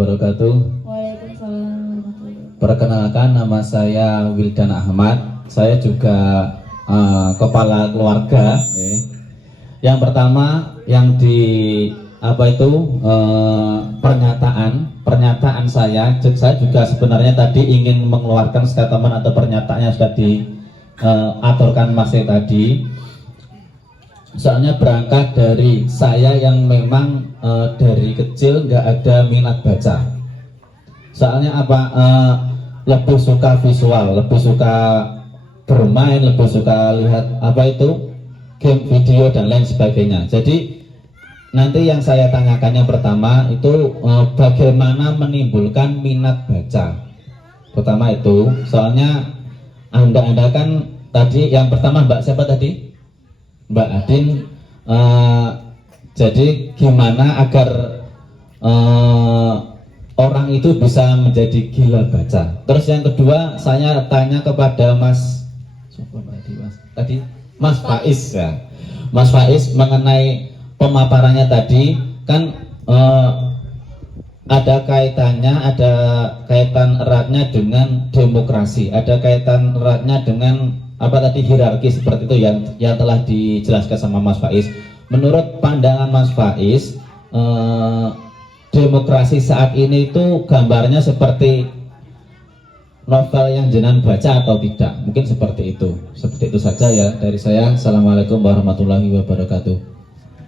wabarakatuh. Waalaikumsalam warahmatullahi wabarakatuh. Perkenalkan, nama saya Wildan Ahmad. Saya juga kepala keluarga. Yang pertama yang di pernyataan saya juga sebenarnya tadi ingin mengeluarkan statement atau pernyataan yang sudah diaturkan Mas tadi. Soalnya berangkat dari saya yang memang dari kecil nggak ada minat baca. Soalnya lebih suka visual, lebih suka bermain, lebih suka lihat game video dan lain sebagainya. Jadi nanti yang saya tanyakan yang pertama itu bagaimana menimbulkan minat baca. Pertama itu, soalnya anda kan tadi yang pertama Mbak siapa tadi? Mbak Adin. Jadi gimana agar orang itu bisa menjadi gila baca. Terus yang kedua saya tanya kepada Mas Faiz ya. Mas Faiz mengenai pemaparannya tadi kan ada kaitan eratnya dengan demokrasi, ada kaitan eratnya dengan hierarki seperti itu yang telah dijelaskan sama Mas Faiz. Menurut pandangan Mas Faiz, demokrasi saat ini itu gambarnya seperti novel yang jenengan baca atau tidak? Mungkin seperti itu saja ya dari saya. Assalamualaikum warahmatullahi wabarakatuh.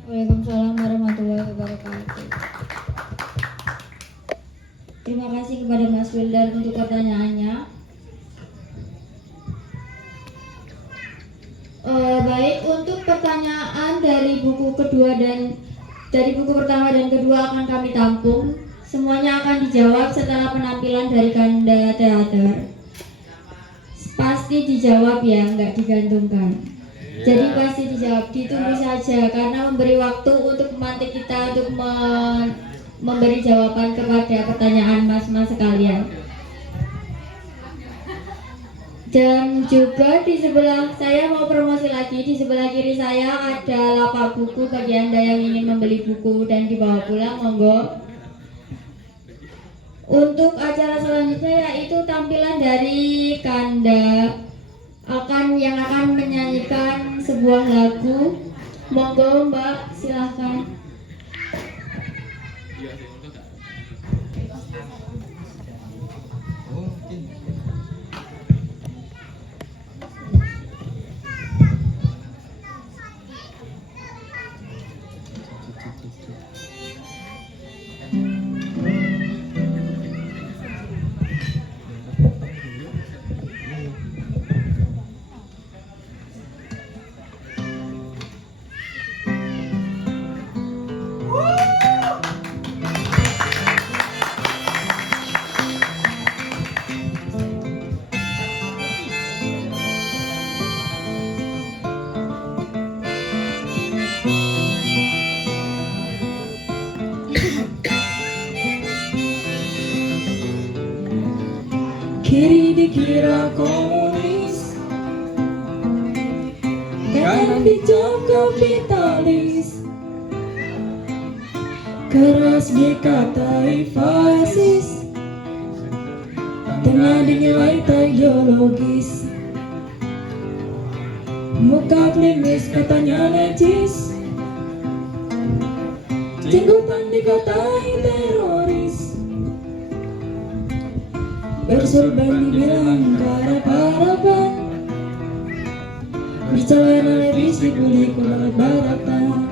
Waalaikumsalam warahmatullahi wabarakatuh. Terima kasih kepada Mas Wildan untuk pertanyaannya. Baik, untuk pertanyaan dari buku pertama dan kedua akan kami tampung. Semuanya akan dijawab setelah penampilan dari Kanda Teater. Pasti dijawab ya, nggak digantungkan. Jadi pasti dijawab, ditunggu saja karena memberi waktu untuk memantik kita untuk memberi jawaban kepada pertanyaan mas-mas sekalian. Dan juga di sebelah saya mau promosi lagi, di sebelah kiri saya ada lapak buku bagi Anda yang ingin membeli buku dan dibawa pulang, monggo. Untuk acara selanjutnya yaitu tampilan dari Kanda yang akan menyanyikan sebuah lagu. Monggo Mbak, silahkan. Kiri dikira komunis, kanan dicap kapitalis, keras dikatai fasis, tengah dinilai tak geologis, muka klimis katanya najis, jenggotan dikatai teroris, bersorban dibilang karap-harapan, bercelana levis dibully kulit baratan,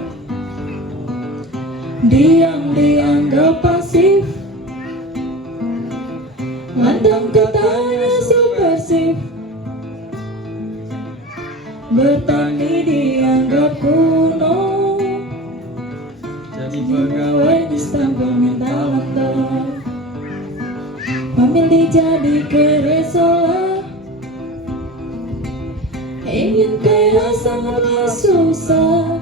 diam dianggap pasif, lantang katanya subversif, bertani dianggap kuno, jadi pegawai di stempel mental lantang, pamil dijadi keresola, ingin kaya sangatlah susah,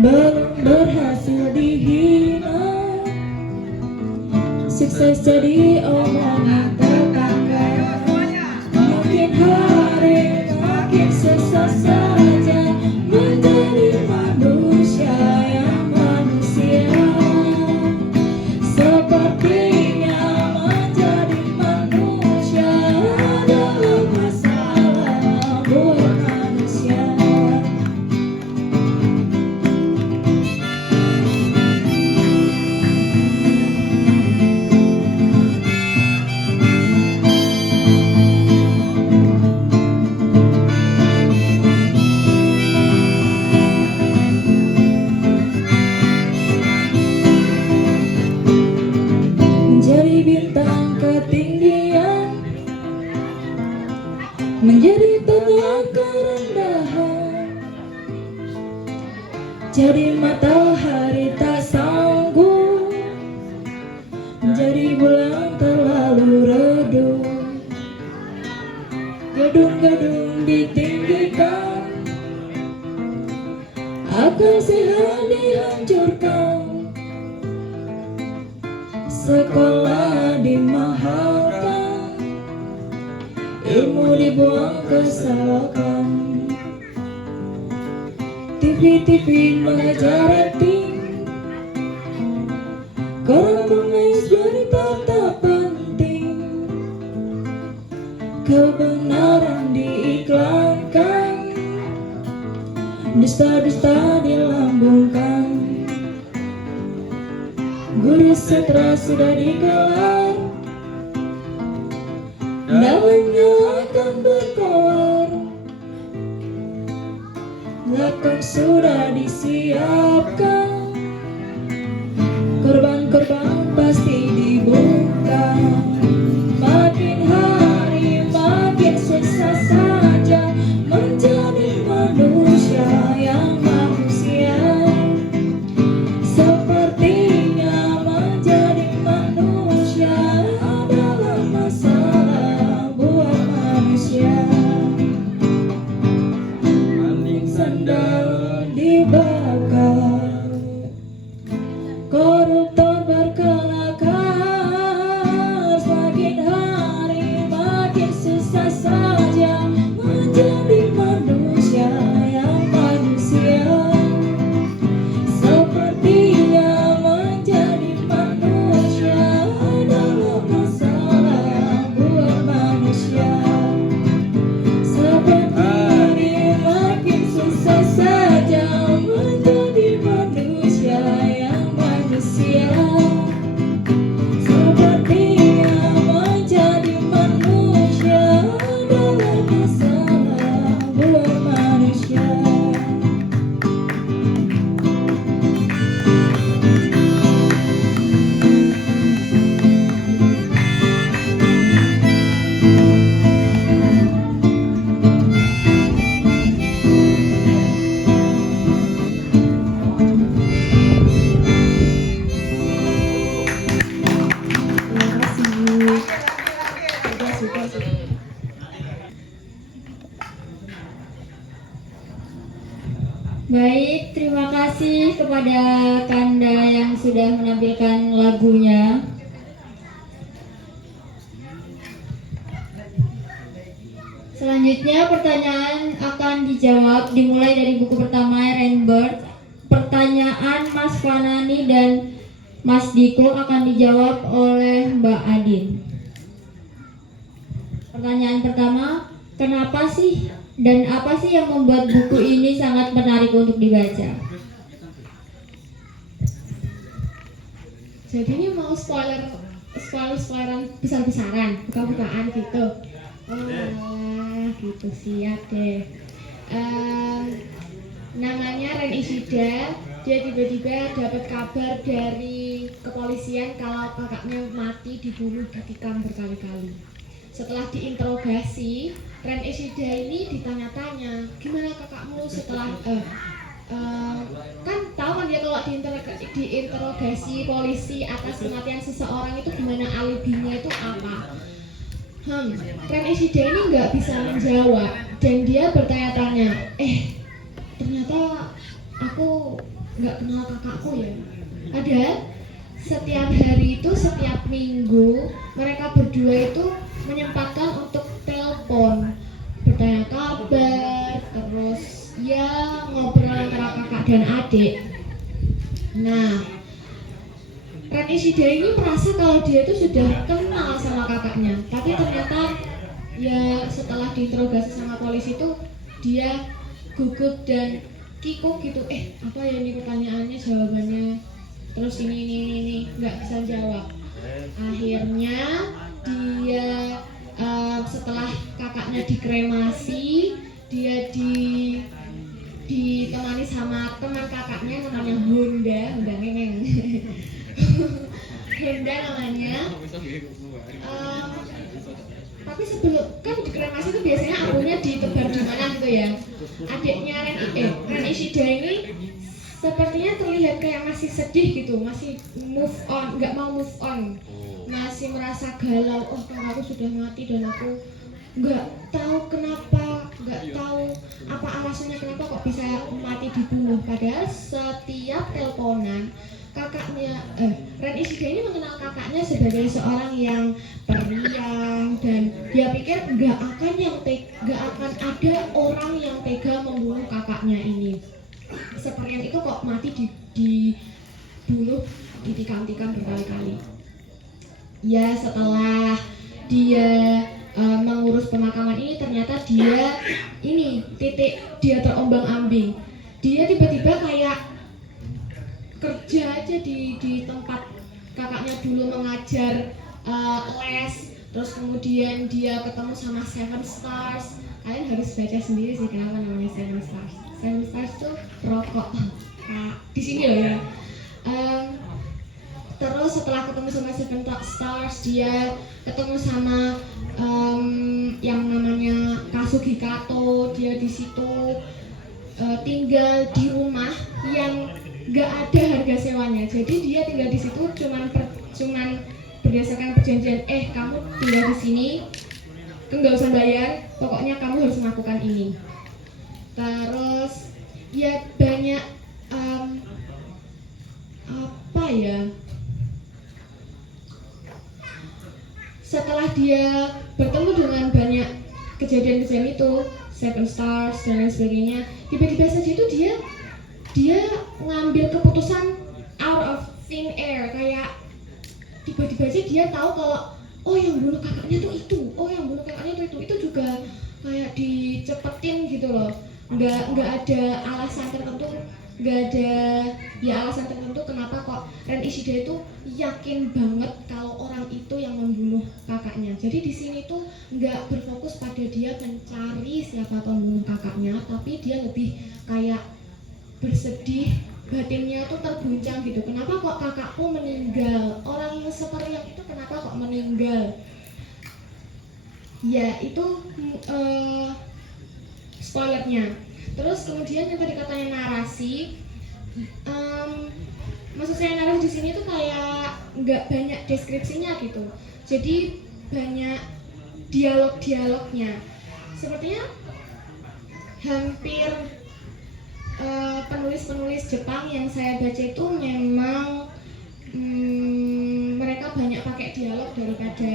belum berhasil dihina, sukses jadi omongan tetangga, makin hari makin susah saja menjadi manusia yang manusia. menjadi bulan terlalu redup. Gedung-gedung ditinggikan, akal sehat dihancurkan, sekolah dimahalkan, ilmu dibuang ke selokan. TV mengajar rating, koran mengais berita tak penting, kebenaran diiklankan, dusta-dusta dilambungkan. Guru setra sudah dikelar, namanya akan berkoar. Lakon sudah disiapkan, korban-korban pasti dibuka. Makin hari makin susah saja menjadi manusia yang manusia. Sepertinya menjadi manusia adalah masalah buat manusia. Sandal dibakar, koruptor berkelakar, semakin hari makin susah saja menjadi manusia yang manusia. Sepertinya menjadi manusia adalah masalah buat manusia. Seperti makin susah saja menjadi manusia yang manusia. Sepertinya menjadi manusia adalah masalah buat manusia. Baik, terima kasih kepada Kanda yang sudah menampilkan lagunya. Selanjutnya pertanyaan akan dijawab dimulai dari buku pertama Rainbird. Pertanyaan Mas Fanani dan Mas Diko akan dijawab oleh Mbak Adin. Pertanyaan pertama, kenapa sih dan apa sih yang membuat buku ini sangat menarik untuk dibaca? Jadi ini mau spoileran besar-besaran, buka-bukaan gitu. Oh, gitu, siap deh. Namanya Ren Ishida. Dia tiba-tiba dapat kabar dari kepolisian kalau kakaknya mati dibunuh, ditikam berkali-kali. Setelah diinterogasi, Ren Ishida ini ditanya-tanya, gimana kakakmu setelah kan tahu kan dia kalau diinterogasi polisi atas kematian seseorang itu gimana, alibinya itu apa. Ren Ishida ini nggak bisa menjawab dan dia bertanya-tanya, ternyata aku nggak kenal kakakku ya. Padahal setiap hari itu, setiap minggu mereka berdua itu menyempatkan untuk telepon, bertanya kabar, terus ya ngobrol antara kakak dan adik. Nah, Ren Ishida ini merasa kalau dia itu sudah kenal sama kakaknya, tapi ternyata ya setelah diinterogasi sama polisi itu dia gugup dan kikuk gitu. Apa ya ini pertanyaannya, jawabannya, terus ini nggak bisa jawab. Akhirnya dia setelah kakaknya dikremasi, dia ditemani sama teman kakaknya namanya Honda Ngeng. Honda namanya. Tapi sebelum kan dikremasi itu biasanya abunya ditebar di mana gitu ya. Adiknya Ren Ishida ini sepertinya terlihat kayak masih sedih gitu, masih move on, nggak mau move on, masih merasa galau. Oh, kakakku sudah mati dan aku nggak tahu kenapa, nggak tahu apa alasannya kenapa kok bisa mati dibunuh. Padahal setiap teleponan kakaknya, Ren Ishida ini mengenal kakaknya sebagai seorang yang periang dan dia pikir nggak akan ada orang yang tega membunuh kakaknya ini. Seperti itu kok mati dibunuh, ditikam-tikam berkali-kali. Ya, setelah dia mengurus pemakaman ini, ternyata dia terombang-ambing. Dia tiba-tiba kayak kerja aja di tempat kakaknya dulu mengajar les, terus kemudian dia ketemu sama Seven Stars. Kalian harus baca sendiri sih kenapa namanya Seven Stars. Seven Stars itu rokok. Nah, di sini loh ya. Terus setelah ketemu sama Seven Stars, dia ketemu sama yang namanya Kazuki Kato. Dia di situ tinggal di rumah yang nggak ada harga sewanya. Jadi dia tinggal di situ cuman berdasarkan perjanjian. Kamu tinggal di sini, nggak usah bayar. Pokoknya kamu harus melakukan ini. Terus ya banyak apa ya? Setelah dia bertemu dengan banyak kejadian-kejadian itu, Seven Stars dan lain sebagainya, tiba-tiba saja itu dia ngambil keputusan out of thin air, kayak tiba-tiba aja dia tahu kalau oh yang bunuh kakaknya tuh itu, oh yang bunuh kakaknya tuh itu juga kayak dicepetin gitu loh, nggak ada alasan tertentu, alasan tertentu kenapa kok Ren Ishida itu yakin banget kalau orang itu yang membunuh kakaknya. Jadi di sini tuh nggak berfokus pada dia mencari siapa pembunuh kakaknya, tapi dia lebih kayak bersedih, batinnya tuh terguncang gitu. Kenapa kok kakakku meninggal? Orang yang seperti yang itu kenapa kok meninggal? Ya itu spoilernya. Terus kemudian yang tadi katanya narasi, maksud saya narasi di sini tuh kayak nggak banyak deskripsinya gitu. Jadi banyak dialog-dialognya. Sepertinya hampir penulis-penulis Jepang yang saya baca itu memang mereka banyak pakai dialog daripada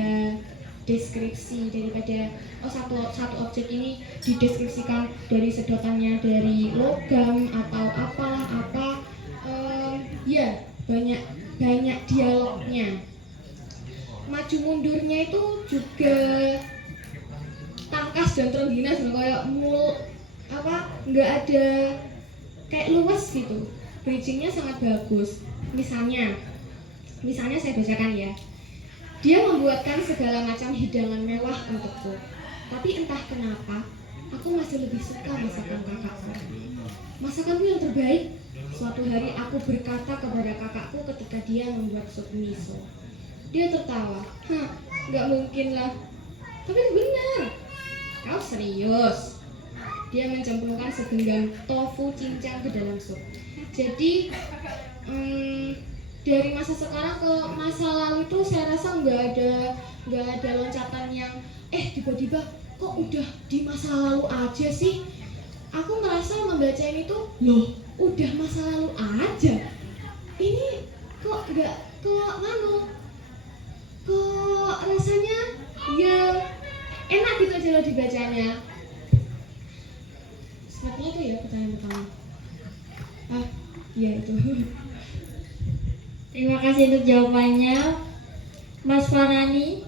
deskripsi, daripada satu objek ini dideskripsikan dari sedotannya dari logam atau apa ya banyak dialognya. Maju mundurnya itu juga tangkas dan terengginas, kayak nggak ada kayak luas gitu. Bridgingnya sangat bagus. Misalnya saya bacakan ya. Dia membuatkan segala macam hidangan mewah untukku. Tapi entah kenapa, aku masih lebih suka masakan kakakku. Masakanku yang terbaik. Suatu hari aku berkata kepada kakakku ketika dia membuat sup miso. Dia tertawa. Nggak mungkin lah. Tapi benar. Kau serius? Dia mencemplungkan segenggam tofu cincang ke dalam sup. Jadi dari masa sekarang ke masa lalu itu saya rasa nggak ada loncatan yang tiba-tiba kok udah di masa lalu aja sih. Aku ngerasa membaca ini tuh loh udah masa lalu aja. Ini kok rasanya ya enak gitu aja loh dibacanya. Sepertinya itu ya pertanyaan pertama. Iya itu. Terima kasih untuk jawabannya, Mas Farani.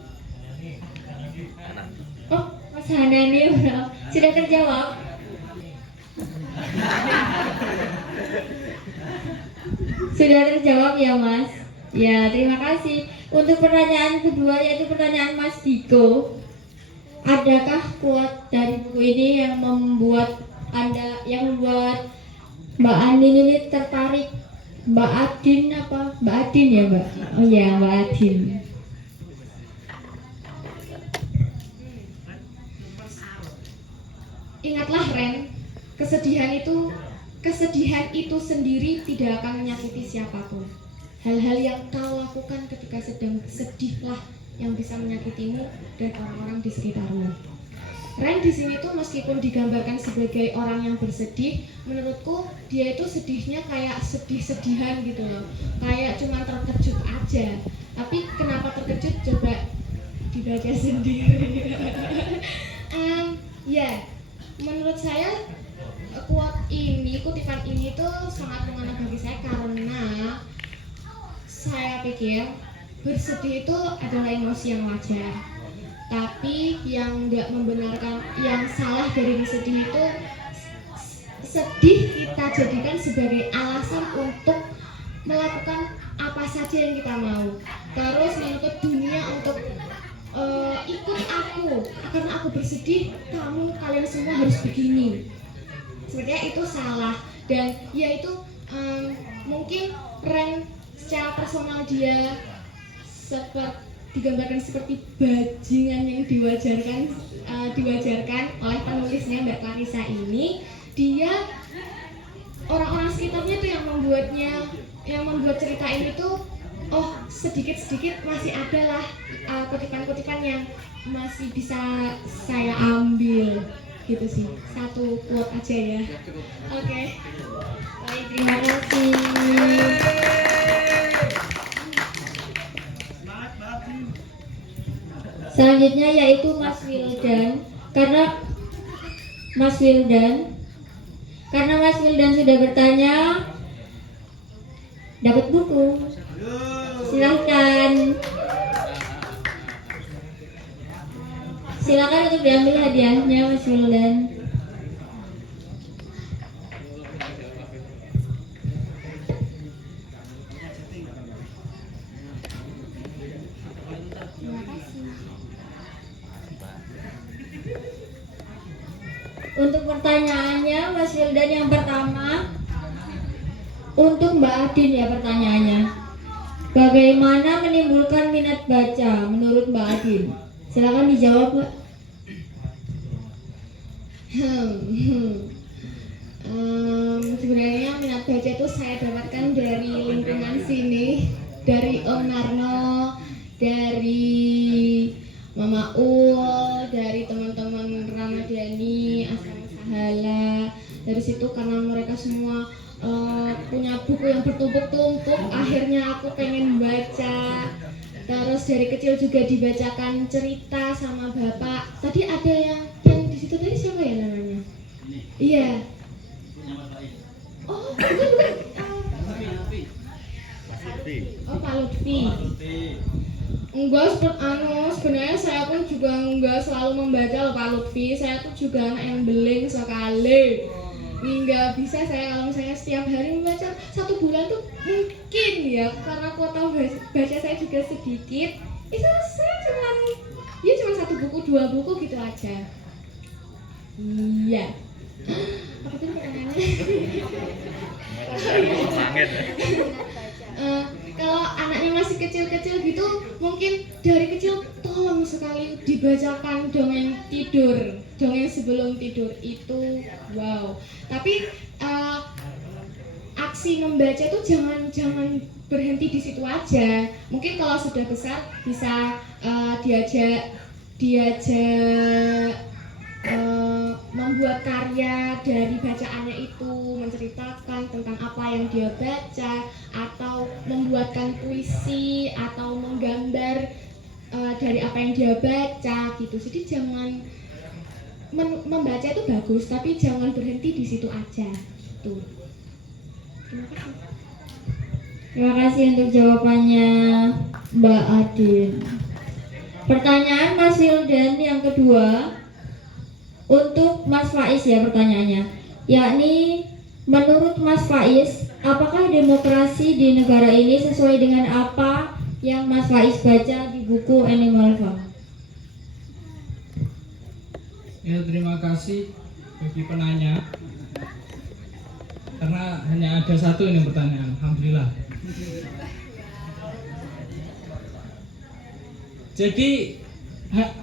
Oh, Mas Hanani sudah terjawab. Sudah terjawab ya Mas. Ya, terima kasih. Untuk pertanyaan kedua yaitu pertanyaan Mas Diko. Adakah quote dari buku ini yang membuat Mbak Andin ini tertarik? Mbak Adin ya Mbak? Oh ya, Mbak Adin. Ingatlah Ren, kesedihan itu kesedihan itu sendiri tidak akan menyakiti siapapun. Hal-hal yang kau lakukan ketika sedang sedihlah yang bisa menyakitimu dan orang-orang di sekitarmu. Ren di sini tuh meskipun digambarkan sebagai orang yang bersedih, menurutku dia itu sedihnya kayak sedih-sedihan gitu loh, kayak cuma terkejut aja. Tapi kenapa terkejut coba dibaca sendiri. Ya, menurut saya kutipan ini tuh sangat mengena bagi saya karena saya pikir bersedih itu adalah emosi yang wajar. Tapi yang nggak membenarkan, yang salah dari bersedih itu sedih kita jadikan sebagai alasan untuk melakukan apa saja yang kita mau. Terus menuntut dunia untuk ikut aku, karena aku bersedih, kalian semua harus begini. Sebenarnya itu salah dan ya itu mungkin Ren secara personal dia digambarkan seperti bajingan yang diwajarkan oleh penulisnya Mbak Clarissa ini. Dia orang-orang sekitarnya tuh yang membuat cerita ini tuh sedikit-sedikit masih ada lah kutipan-kutipan yang masih bisa saya ambil gitu sih. Satu quote aja ya. Oke. Baik, terima kasih. Selanjutnya yaitu Mas Wildan. Karena Mas Wildan sudah bertanya, dapat buku. Silakan untuk diambil hadiahnya Mas Wildan. Untuk pertanyaannya Mas Wildan yang pertama, untuk Mbak Adin ya pertanyaannya. Bagaimana menimbulkan minat baca menurut Mbak Adin? Silakan dijawab, Mbak. Sebenarnya minat baca itu saya dapatkan dari lingkungan sini, dari Om Narno, dari Mama Ul, dari teman-teman Ramadhani, Asrama Sahala. Dari situ karena mereka semua punya buku yang bertumpuk-tumpuk, akhirnya aku pengen baca. Terus dari kecil juga dibacakan cerita sama bapak. Tadi ada yang di situ tadi siapa ya namanya? Iya. Oh, bukan. Pak Lutfi. Enggak, sebenarnya saya pun juga enggak selalu membaca loh Pak Lutfi. Saya tuh juga anak yang beling sekali. Enggak bisa saya kalau misalnya setiap hari membaca. Satu bulan tuh mungkin ya, karena kuota baca saya juga sedikit. Itu saya cuma 1 buku, 2 buku gitu aja. Iya. Apa tuh pertanyaannya? Kalau anaknya masih kecil-kecil gitu, mungkin dari kecil tolong sekali dibacakan dongeng sebelum tidur itu wow. Tapi aksi membaca itu jangan berhenti di situ aja. Mungkin kalau sudah besar bisa diajak membuat karya dari bacaannya itu, menceritakan tentang apa yang dia baca, atau membuatkan puisi, atau menggambar dari apa yang dia baca gitu. Jadi jangan membaca itu bagus, tapi jangan berhenti di situ aja. Tuh. Terima kasih. Terima kasih untuk jawabannya Mbak Adin. Pertanyaan Mas Wildan yang kedua untuk Mas Faiz ya pertanyaannya, yakni menurut Mas Faiz, apakah demokrasi di negara ini sesuai dengan apa yang Mas Faiz baca di buku Animal Farm? Ya, terima kasih bagi penanya. Karena hanya ada satu ini pertanyaan, alhamdulillah. Jadi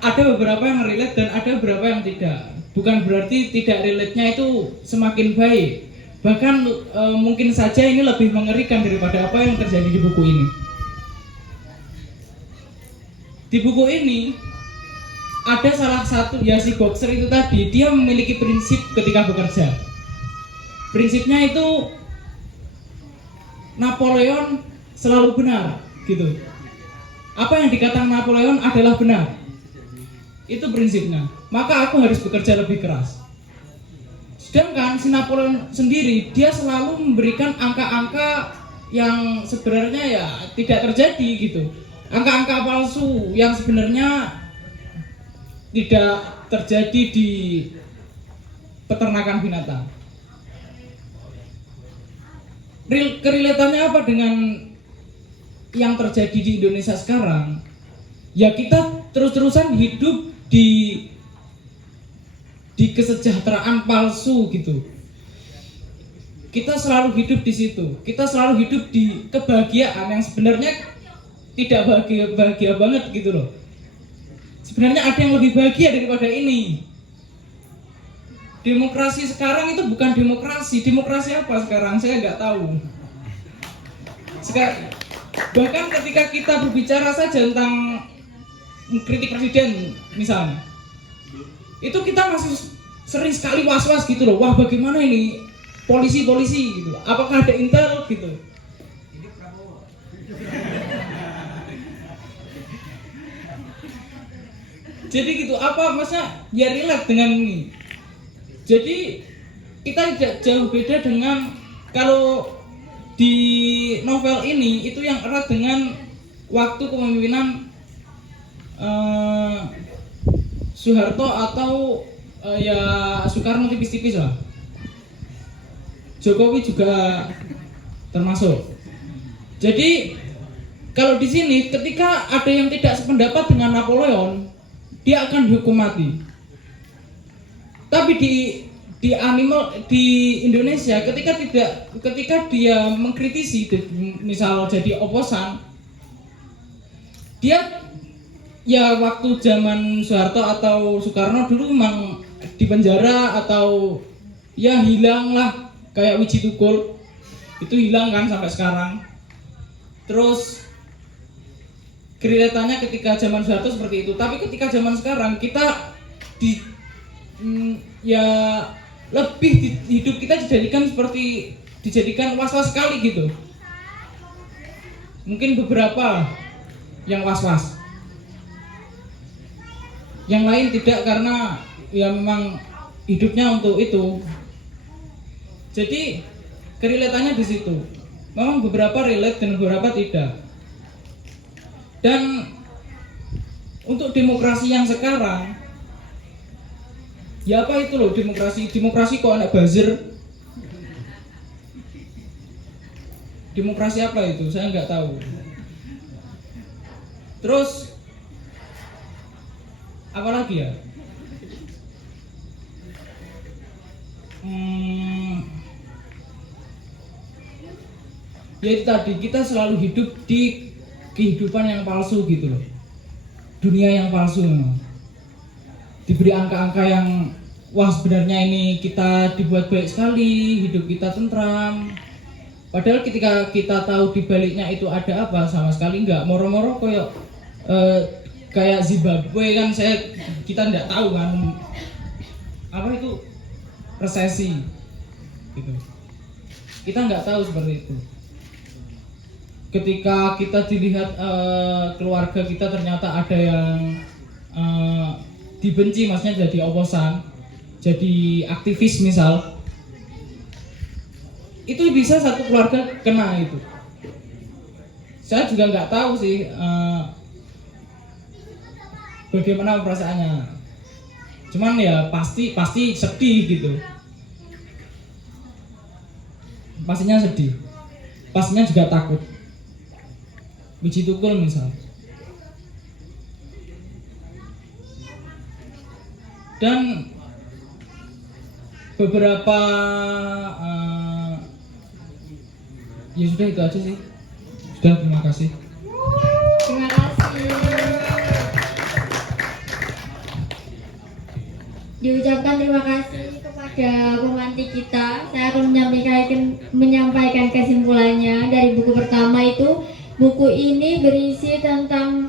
ada beberapa yang relate dan ada beberapa yang tidak. Bukan berarti tidak relate-nya itu semakin baik, Bahkan mungkin saja ini lebih mengerikan daripada apa yang terjadi di buku ini. Di buku ini ada salah satu, ya si boxer itu tadi, dia memiliki prinsip ketika bekerja. Prinsipnya itu Napoleon selalu benar, gitu. Apa yang dikatakan Napoleon adalah benar. Itu prinsipnya. Maka aku harus bekerja lebih keras. Sedangkan si Napoleon sendiri, dia selalu memberikan angka-angka yang sebenarnya ya tidak terjadi gitu. Angka-angka palsu yang sebenarnya tidak terjadi di peternakan binatang. Kerelatannya apa dengan yang terjadi di Indonesia sekarang? Ya kita terus-terusan hidup di kesejahteraan palsu gitu. Kita selalu hidup di situ. Kita selalu hidup di kebahagiaan yang sebenarnya tidak bahagia banget gitu loh. Sebenarnya ada yang lebih bahagia daripada ini. Demokrasi sekarang itu bukan demokrasi. Demokrasi apa sekarang? Saya nggak tahu. Bahkan ketika kita berbicara saja tentang kritik presiden misalnya, itu kita masih sering sekali was-was gitu loh. Wah, bagaimana ini polisi gitu, apakah ada intel gitu. Jadi gitu, apa masa ya relate dengan ini. Jadi kita tidak jauh beda dengan kalau di novel ini itu yang erat dengan waktu kepemimpinan Soeharto atau ya Soekarno tipis-tipis lah. Jokowi juga termasuk. Jadi kalau di sini ketika ada yang tidak sependapat dengan Napoleon, dia akan dihukum mati. Tapi di Indonesia ketika dia mengkritisi, misal jadi oposan, dia ya waktu zaman Soeharto atau Soekarno dulu memang di penjara atau ya hilang lah, kayak Wiji Tukul itu hilang kan sampai sekarang. Terus keriletannya ketika zaman Soeharto seperti itu, tapi ketika zaman sekarang kita hidup kita dijadikan was-was sekali gitu. Mungkin beberapa yang was-was, yang lain tidak, karena ya memang hidupnya untuk itu. Jadi kerelatannya di situ. Memang beberapa relate dan beberapa tidak. Dan untuk demokrasi yang sekarang, ya apa itu loh demokrasi kok anak buzzer. Demokrasi apa itu? Saya nggak tahu. Terus apa lagi ya? Ya itu tadi, kita selalu hidup di kehidupan yang palsu gitu loh. Dunia yang palsu memang. Diberi angka-angka yang wah sebenarnya ini kita dibuat baik sekali, hidup kita tentram. Padahal ketika kita tahu di baliknya itu ada apa, sama sekali enggak. Moro-moro kayak Zimbabwe kan, kita enggak tahu kan apa itu resesi gitu. Kita enggak tahu seperti itu. Ketika kita dilihat keluarga kita ternyata ada yang dibenci, maksudnya jadi oposan, jadi aktivis misal, itu bisa satu keluarga kena itu. Saya juga nggak tahu sih bagaimana perasaannya, cuman ya pasti sedih gitu, pastinya sedih, pastinya juga takut. Wiji Tukul misal. Dan beberapa ya sudah itu aja sih. Sudah, terima kasih. Terima kasih. Diucapkan terima kasih kepada kepada pemantik kita, saya akan menyampaikan kesimpulannya dari buku pertama itu. Buku ini berisi tentang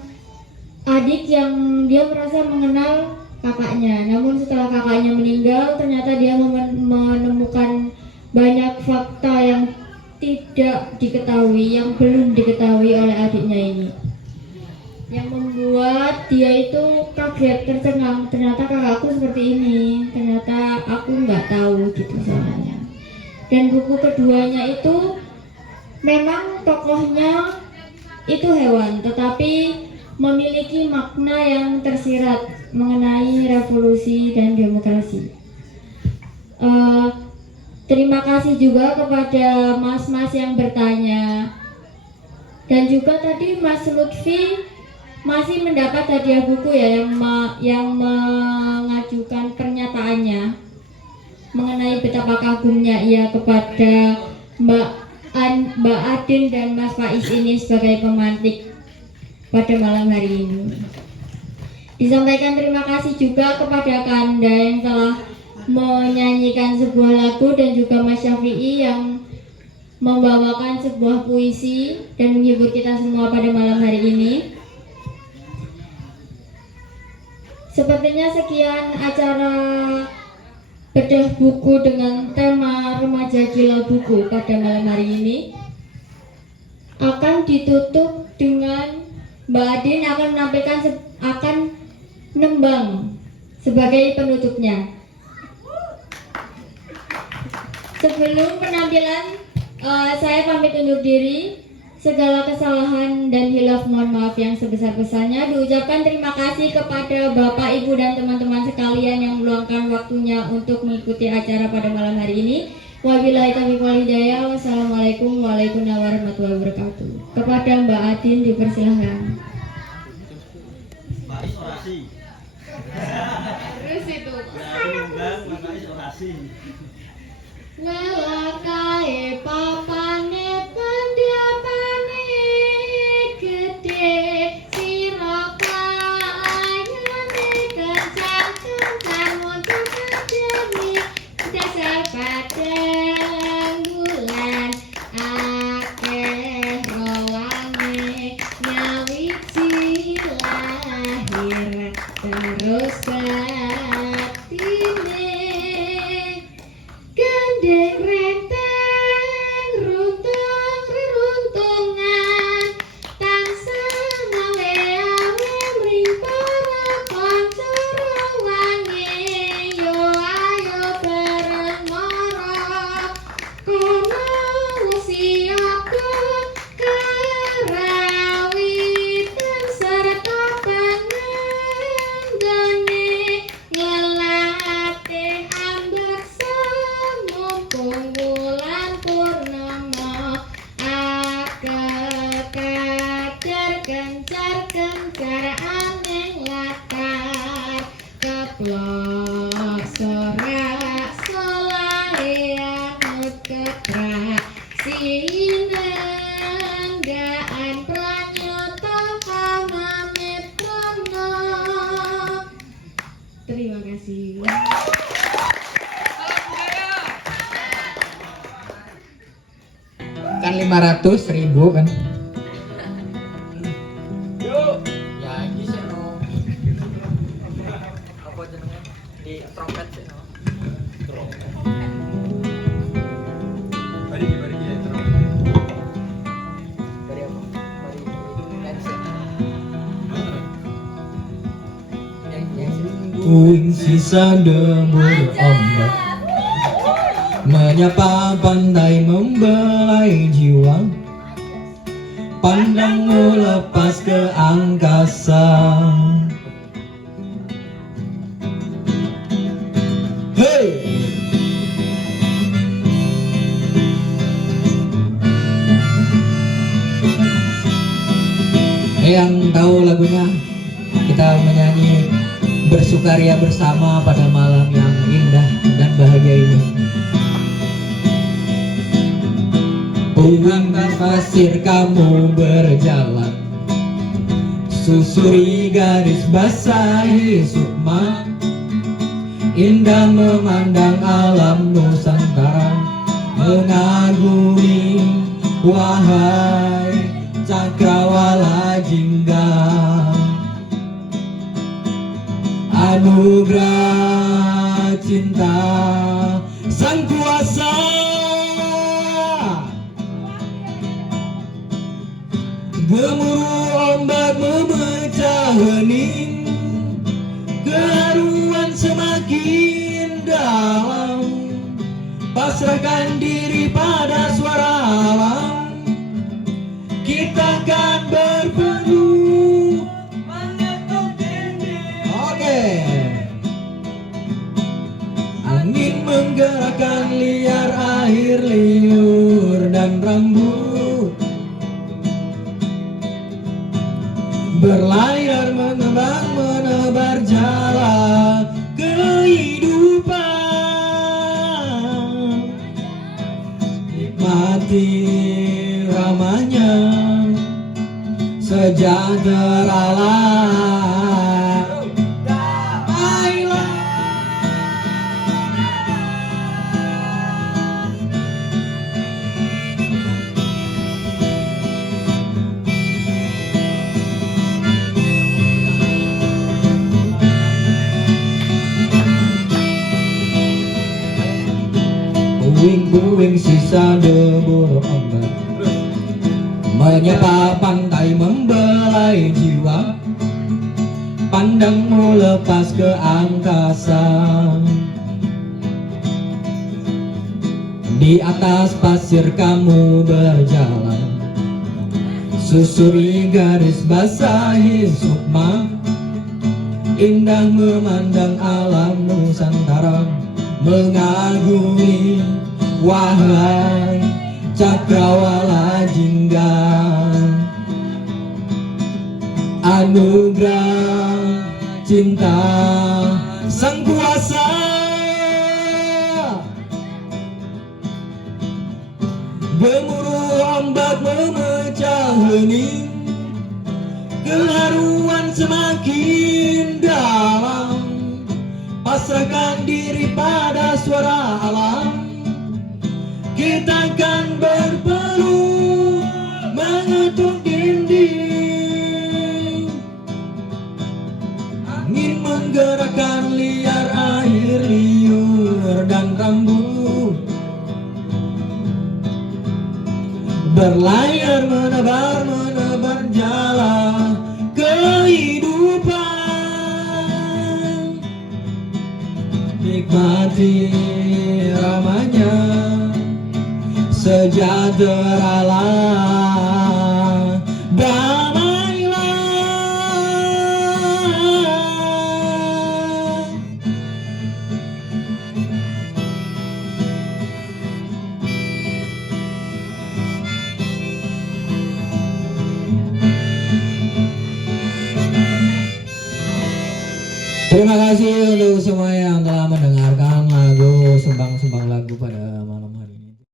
adik yang dia merasa mengenal kakaknya, namun setelah kakaknya meninggal ternyata dia menemukan banyak fakta yang tidak diketahui, yang belum diketahui oleh adiknya ini, yang membuat dia itu kaget, tercengang, ternyata kakakku seperti ini, ternyata aku nggak tahu gitu soalnya. Dan buku keduanya itu memang tokohnya itu hewan, tetapi memiliki makna yang tersirat mengenai revolusi dan demokrasi. Terima kasih juga kepada mas-mas yang bertanya, dan juga tadi Mas Lutfi masih mendapat hadiah buku ya, yang mengajukan pernyataannya mengenai betapa kagumnya ia kepada Mbak Adin dan Mas Faiz ini sebagai pemantik pada malam hari ini. Disampaikan terima kasih juga kepada Kanda yang telah menyanyikan sebuah lagu, dan juga Mas Syafi'i yang membawakan sebuah puisi dan menghibur kita semua pada malam hari ini. Sepertinya sekian acara bedah buku dengan tema remaja gila buku pada malam hari ini. Akan ditutup dengan Mbak Adin akan menampilkan akan nembang sebagai penutupnya. Sebelum penampilan, saya pamit undur diri. Segala kesalahan dan hilaf mohon maaf yang sebesar-besarnya. Diucapkan terima kasih kepada Bapak, Ibu, dan teman-teman sekalian yang meluangkan waktunya untuk mengikuti acara pada malam hari ini. Wabillahi taufiq wal hidayah. Wassalamualaikum warahmatullahi wabarakatuh. Kepada Mbak Adin dipersilahkan. Terus itu. Welakae papane pendiapane gede, sira kayane kencang-kencang untuk ngedeni dasar padang bulan akeh rawane nyawiji lahir terus batine. Gandeng renteng runtung reruntungan tansah mawe awe mring para kanca wangi. Yo ayo bareng mara kono usiaku karawitan serta panenggone ngelatih ambeksa mumpung bulan purnama kader kencar aneng latar keplok sorak solahe anut keprak sinenggaan pranyata kamamit prono. Terima kasih. Kan 500.000 kan. Yuk. Ya iki sih no. Apa jenenge? Di trompet sih no. Bari ya trompet. Bari apa? Bari headset. Puing sisa debur ombak menyapa pantai membelai jiwa, pandangmu lepas ke angkasa. Hey! Yang tahu lagunya, kita menyanyi bersukaria bersama pada malam yang indah dan bahagia ini. Pulang pasir kamu berjalan, susuri garis basahi sukma, indah memandang alam Nusantara, mengagumi wahai cakrawala jingga, anugerah cinta sang kuasa, gemuruh ombak memecah hening, keharuan semakin dalam, pasrahkan diri pada suara alam, kita kan berpenuh mengetuk dinding. Oke. Angin menggerakkan liar air liur dan rambut, berlayar mengembang menebar jala kehidupan, nikmati ramanya sejahteralah, damailah. Puing-puing sisa debu ombak menyapa pantai membelai jiwa, pandangmu lepas ke angkasa, di atas pasir kamu berjalan, susuri garis basahi sukma, indah memandang alam Nusantara, mengagumi wahai cakrawala jingga, anugerah cinta sang kuasa, gemuruh ombak memecah hening, keharuan semakin dalam, pasrahkan diri pada suara alam, kita kan berpeluh mengetuk dinding. Angin menggerakkan liar air liur dan rambut, berlayar menebar jala kehidupan, nikmati ramanya sejahteralah, damailah. Terima kasih untuk semua yang telah mendengarkan lagu sumbang-sumbang lagu pada